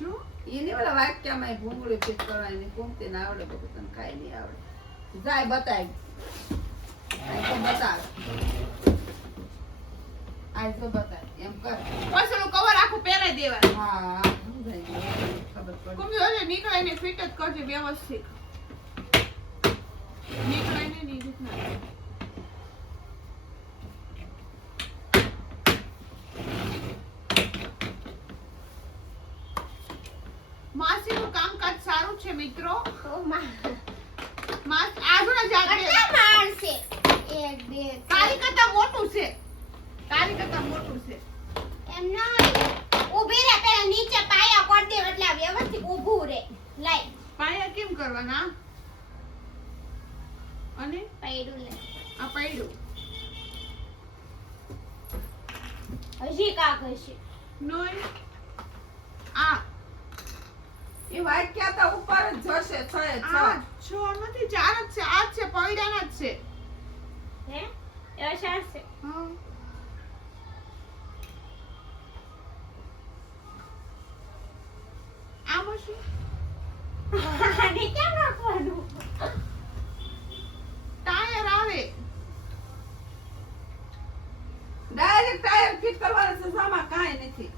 જો એને ઓલા વાક્યમાં ભૂંગળી ફિટ કરવાની કોમતી ના આવડે બધું તને કાંઈ નહીં આવડે જાય બતાય તો બતાવે આજ તો બતાય એમ કર પછી ઓલું કવર આખું પહેરાઈ દેવાનું હા સમજાઈ ગયું ખબર પડી કોમતી ઓલે નીકળે ને ફિટ જ કરજે વ્યવસ્થિત નીકળે ને ની રીતના માસીનું કામકાજ સારું છે મિત્રો માસ આજના જાગે મારશે 1 2 તારી કરતા મોટું છે તારી કરતા મોટું છે એમ નહીં ઊભી રહે પેલા નીચે પાયા કરી દે એટલે આ વ્યવસ્થિત ઊભું રહે લાઈ પાયા કેમ કરવાના અને પૈડું લે આ પૈડું હજી કાક હશે નોય આ એ વાક્ય તો ઉપર જ જશે છ આ છો નથી ચાર જ છે આ જ છે પૈડાના જ છે હે એ શાશે હા આમાં શું આને ક્યાં નાખવાનું ટાયર આવે ડાયરેક્ટ ટાયર ફિટ કરવાના છે સામા કાંઈ નથી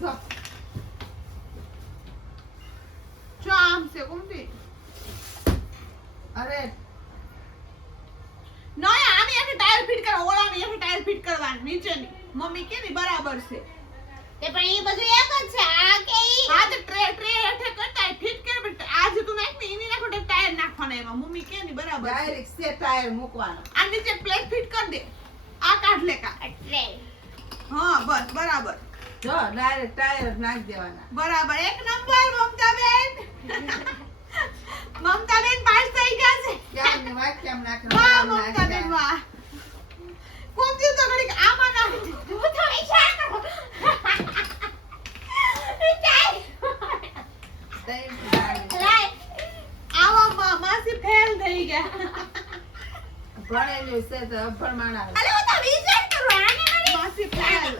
જો જો આમ છે કોમતી અરે નોય આની એથી ટાયર ફિટ કરવા ઓલાની એથી ટાયર ફિટ કરવાનું નીચેની મમ્મી કે ની બરાબર છે તે પણ એ બધું એક જ છે આ કે ઈ હા તો ટ્રે હેઠે કરતા ફિટ કર બટ આજ તું નાખ ને એની નાખો ટાયર નાખવાના એમાં મમ્મી કે ની બરાબર છે ડાયરેક્ટ સે ટાયર મૂકવાનો આ નીચે પ્લેટ ફિટ કર દે આ કાઢ લે કા એટલે હા બસ બરાબર જો ડાયરેક્ટ ટાયર નાખી દેવાના બરાબર એક નંબર મમતાબેન મમતાબેન પાસ થઈ ગયા છે ક્યાંની વાક્યમાં વાહ નાખવાનું મમતાબેન વાહ કોમતી તો ઘડીક આમાં નાખી હું તો ઈશાર કરો વિચાર લાઈ આવામાં માસી ફેલ થઈ ગયા ભણેલું છે તો અભણ માણા અરે હું તો વિચાર કરું આને મને માસી ફેલ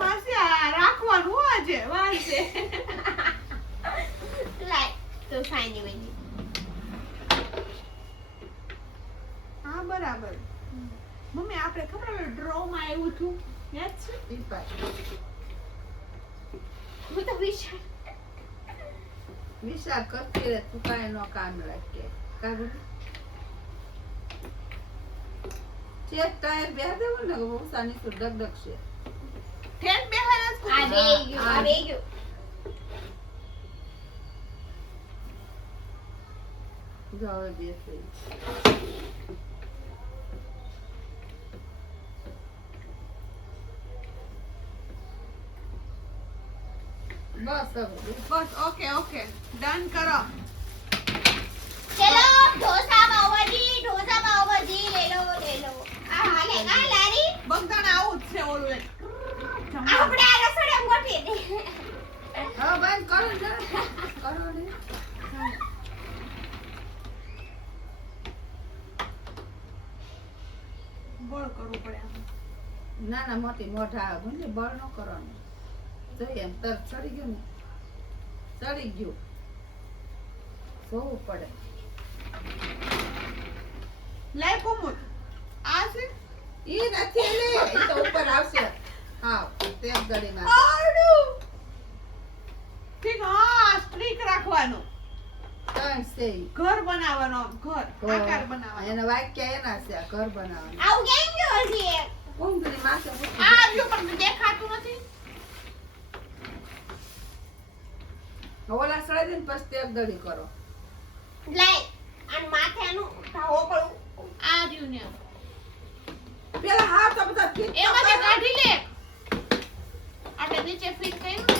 માસી આ રાખવાનું હો આજે વાંચે લાઈ તો સાઈની વેની હા બરાબર મમ્મી આપણે ખબર ડ્રો માં આવ્યું હતું યાદ છે હું તો વિચાર વિચાર કરતી રહે તું કાંઈ નો કામ રાખે કાગળ ચેક ટાયર બે દેવું ને ઉષાની તો ડગડગ છે ઠેક બેહાર જ આ બે ગયું આ બે ગયું જો હવે બેસે બસ હવે બસ ઓકે ઓકે ડન કરો ચલો ઢોસા પાવભાજી લે લો આ હાલે કા લારી બગદાણ આવું જ છે ઓલું એક આપણે આ રસોડે ગોઠવી દે હા બંધ કરો ને કરો ને બળ કરવું પડે આમ નાના મોટી મોઢા આવે ભલે બળ ન કરવાનું જોઈએ એમ તરત ચડી ગયું ને ચડી ગયું જોવું પડે લે કોમુલ આ છે ઈ નથી લે ઈ તો ઉપર આવશે હા તેમ ગળીમાં આડું ઠીક હા સ્ટ્રીક રાખવાનું ત્રણ છે ઈ. ઘર બનાવવાનો આમ, ઘર તો આકાર બનાવવાનો એના વાક્ય એના છે આ ઘર બનાવવાનું આવું કેમ ગયો હજી એક કુંભની માથે મૂકી આ દે. જો પણ દેખાતું નથી ઓલા સળાઈ દે ને પછી તેમ ગળી કરો લાઈ અને માથે આનું ઢાવો કરું આ રહ્યું ને પેલા હાથ તો બધા ફિટ તો એમાંથી કરો. કાઢી લે આપણે નીચે ફિટ કર્યું ને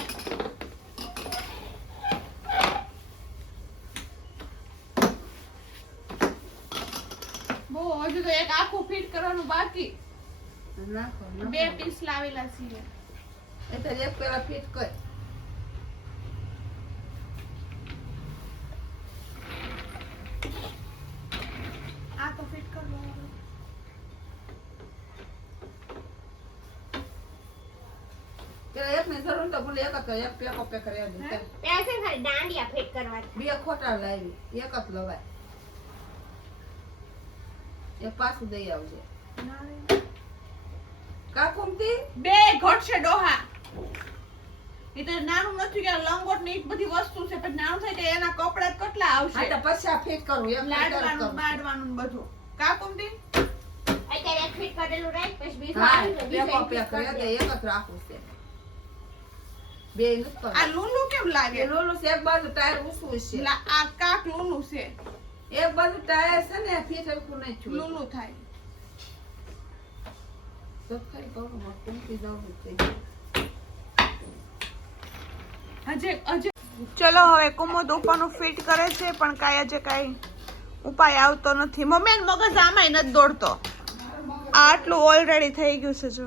બહુ હજુ તો એક આખું ફિટ કરવાનું બાકી નાખો બે પીસ લાવેલા છીએ એટલે એક પેલા ફિટ કર આ તો ફિટ કરવાનું કે એકની જરૂર તો બોલે એક જ એક પેકો પેક કરી દે ત્યાં છે ખાલી દાંડિયા ફિટ કરવા બે ખોટા લાવી એક જ લવાય એક પાછું દઈ આવજે કાકુમતી બે ઘટશે ડોહા એ તો નાનું નથી કે લંગોટ ને એ બધી વસ્તુ છે પણ નાનું થાય કે એના કપડા કેટલા આવશે આ તો પછી આ ફિટ કરું એમ લાડવાનું બાડવાનું બધું કાકુમતી અત્યારે એક ફિટ કરેલું રાખ પછી બીજું હા આવી તો બીજું પેકો પેક કરી દે એક જ રાખું છે બે નથી આ કરવું લૂલું કેમ લાગે એ લોલું છે એક બાજુ ટાયર ઊંચું છે આ કાક લૂલું છે એક બાજુ ટાયર છે ને ફિટ હરખું નહીં છું લૂલું થાય તો થઈ કરું માં કુંતી જવું છે ચલો હવે કુમુદ ઉપરનું ફિટ કરે છે પણ કાંઈ આજે કાંઈ ઉપાય આવતો નથી મમ્મી મગજ આમાંય નથી દોડતો આટલું ઓલરેડી થઈ ગયું છે જો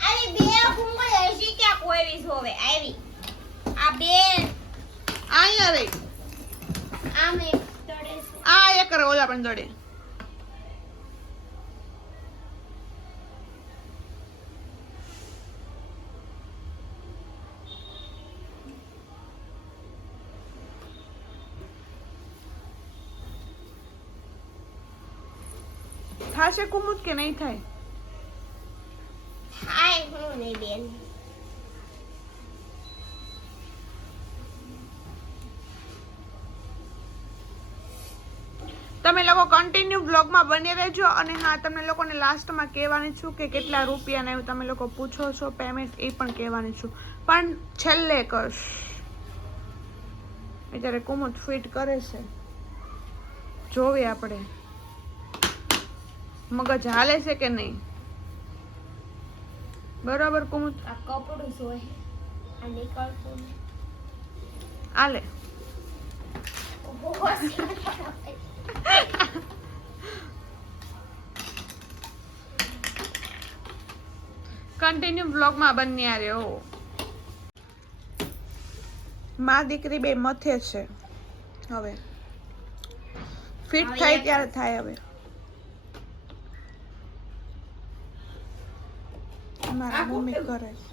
આવી બે કુંગળ હજી ક્યાં કોઈ જોવે આવી આ બે અહીંયા રહી આમ એક તળે છે આ એક કરે ઓલા પણ દોડે થાશે કુમુદ કે નહીં થાય હાય હું નહીં બેન તમે લોકો કન્ટિન્યુ બ્લોગમાં બની રહેજો અને હા તમને લોકોને લાસ્ટમાં કહેવાની છું કે કેટલા રૂપિયાને એવું તમે લોકો પૂછો છો પેમેન્ટ એ પણ કહેવાની છું પણ છેલ્લે કરશ અત્યારે કુમુદ ફિટ કરે છે જોવી આપણે મગજ હાલે છે કે નહીં બરાબર કુમુદ આ કપડું જોઈ આ નીકળતું નહીં. હાલે ઓહો, કન્ટિન્યુ બ્લોગમાં બન્યા રહ્યો માં દીકરી બે મથે છે હવે ફિટ હવે થાય એક- ત્યારે થાય હવે મારા આ મમ્મી કોણ? કરે છે.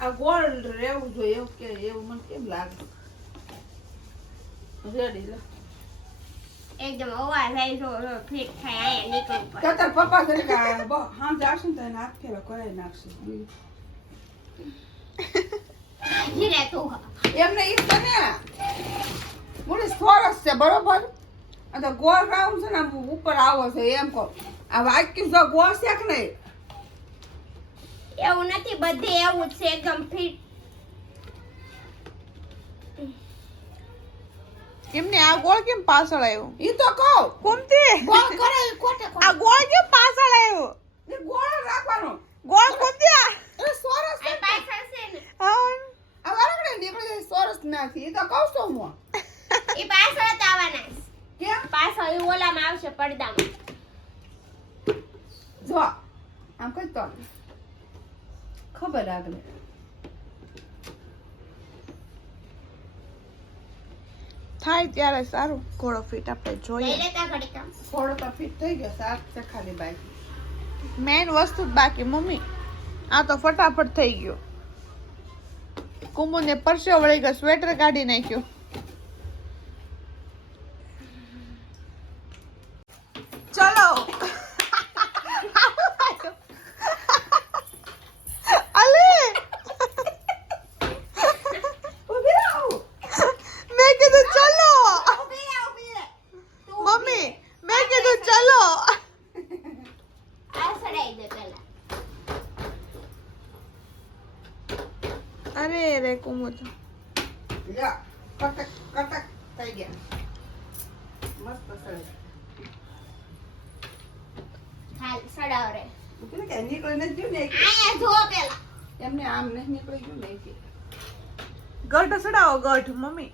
આ ગોળ રહેવું જોઈએ એવું કે એવું મને કેમ લાગે રેડી લે એકદમ અવાજ આવી જો ફિટ થાય આયા નીકળવું પડે તાર પપ્પા કરે કે હામ જાશું તો એને હાથ ફેરો કરાવી નાખશે ધીરે તું એમને ઈ છે ને મોટી સોરસ છે બરોબર આ તો ગોળ રાઉન્ડ છે ને આમ ઉપર આવો છે એમ કહો આ વાક્ય જો ગોળ છે કે નહીં એવું નથી બધે એવું જ છે એકદમ ફિટ એમને આ ગોળ કેમ પાછળ આવ્યો ઈ તો કહું કુમતી ગોળ કરે ઈ કોટે આ ગોળ કેમ પાછળ આવ્યો એ ગોળ રાખવાનો ગોળ કુમતી એ સોરસ છે આ પાછળ છે ને હા આ વારકડે નીકળી જાય સોરસ નાખી ઈ તો કહું છું હું એ પાછળ જ આવવાના છે. કેમ પાછળ એ ઓલામાં આવશે પડદામાં જો આમ કઈ તો ખબર આગળ થાય ત્યારે સારું ઘોડો ફિટ આપણે લઈ જોઈએ લેતા ઘડી કામ થોડો તો ફિટ થઈ ગયો શાક છે ખાલી બાકી મેન વસ્તુ જ બાકી મમ્મી આ તો ફટાફટ થઈ ગયો કુમુને પરસેવો વળી ગયો સ્વેટર કાઢી નાખ્યો ચલો અલે ઉભી રહો મેં કીધું ચલો ઊભી રહે તું મમ્મી મેં કીધું ચલો આ સડાઈ દે પહેલા અરે રે કુમુદ લ્યો કટક કટક થઈ ગયા મસ્ત સરસ હાલ સડાવ રે પેલે કે નીકળી નથી ગયું ને એક. આયા જો પેલા એમને આમ નહીં નીકળી ગયું ને એક. ગઢ સડાવો ગઢ મમ્મી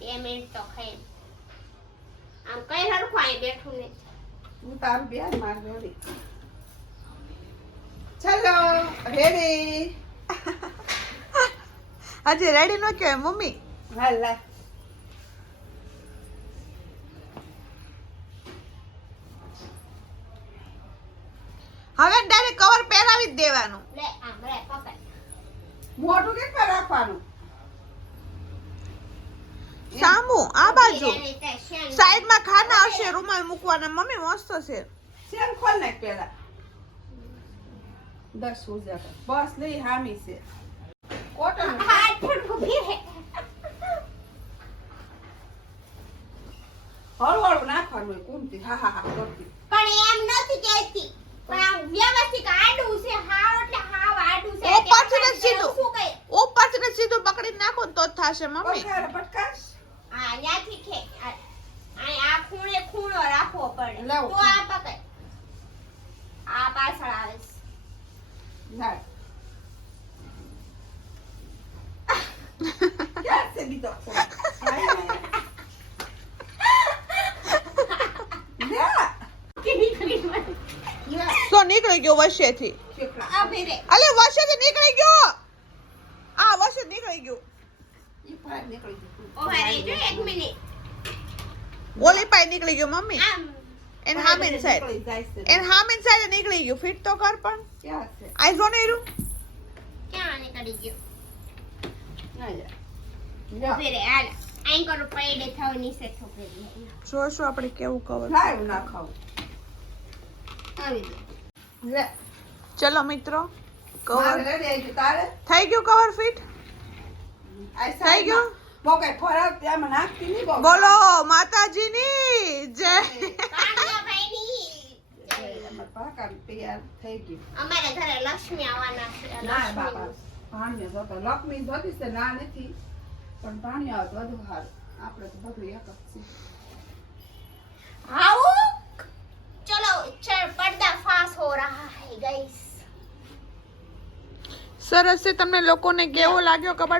2 મિનિટ તો ખાઈ આમ કઈ હરખું આય બેઠું ને હું તારું બે માર રેડી ચલો રેડી હજી રેડી ન કહેવાય મમ્મી હાલ લા હવે ડાયરેક્ટ કવર પહેરાવી જ દેવાનું. લે આમ રે પકડ. મોઢું કેટલા રાખવાનું? સામુ આ બાજુ એની રીતે શેન. સાઈડમાં ખાના હશે રૂમાલ મૂકવાના. મમ્મી મસ્ત છે. શેન ખોલ નાખ પેલા. 10 ઉજા કર. બસ લઈ હામી છે. કોટન હાથ પણ ઊભી રહે. હળવું નાખવાનું હોય કુમતી. હા હા હા કરતી. પણ એમ નથી કહેતી. પણ આમ વ્યવસ્થિત આડું છે. હાવ એટલે હાવ આડું છે. ઉપરથી ને તેમાં સીધું. શું કહે? ઉપરથી ને સીધું પકડી નાખો ને તો જ થશે મમ્મી. પટકારે પટકાશ. આ ત્યાંથી ખેંચ. આ ખૂણે ખૂણો રાખવો પડે. લાવો. તો આ પકડ. આ પાછળ આવે છે. ના. ક્યાં છે બીજો? લ્યા. કે નીકળી મને. લ્યા. તો નીકળી ગયો વશેથી. કેટલા? આ ભીરે. અલે વશેથી નીકળી ગયો. આ વશે નીકળી ગયો. ઈ બહાર નીકળી ગયું. ઓહે રેજો 1 મિનિટ. ઓલી પાઈ નીકળી ગયો મમ્મી. આમ એન હામેન સાઈડ. નીકળી જાય છે. એન હામેન સાઈડ નીકળી ગયું. ફિટ તો કર પણ. ક્યાં છે? આઈ જો ને ક્યાં નીકળી ગયો? ના જા. લ્યા. ભીરે હાલ. આઈ કરો પૈડે થાવ નીચે થોપેલી. જોશું આપણે કેવું કવર. લાવ ના ખાવ. આવી ગયો. લે. ચલો મિત્રો મારે કવર રેડી આવી ગયું તારે? થઈ ગયું. કવર ફિટ આ થઈ સાઈડમાં ગયું. મોકે ફરાક ત્યાંમાં નાખતી નહીં બહુ. બોલો માતાજીની જય. કાળિયા ભાઈની. અમાર પાકાનું તૈયાર થઈ ગયું. અમારા ઘરે લક્ષ્મી આવવાના છે. ના લક્ષ્મી. બાપા પાણીઓ જોતો લક્ષ્મી જોતી છે ના નથી પણ પાણી આવે તો વધુ સારું. આપણે તો બધું એક જ છે. आओ चलो चल पर्दा फास हो रहा है गाइस. સરસ છે. તમને લોકોને કેવો લાગ્યો કબાટ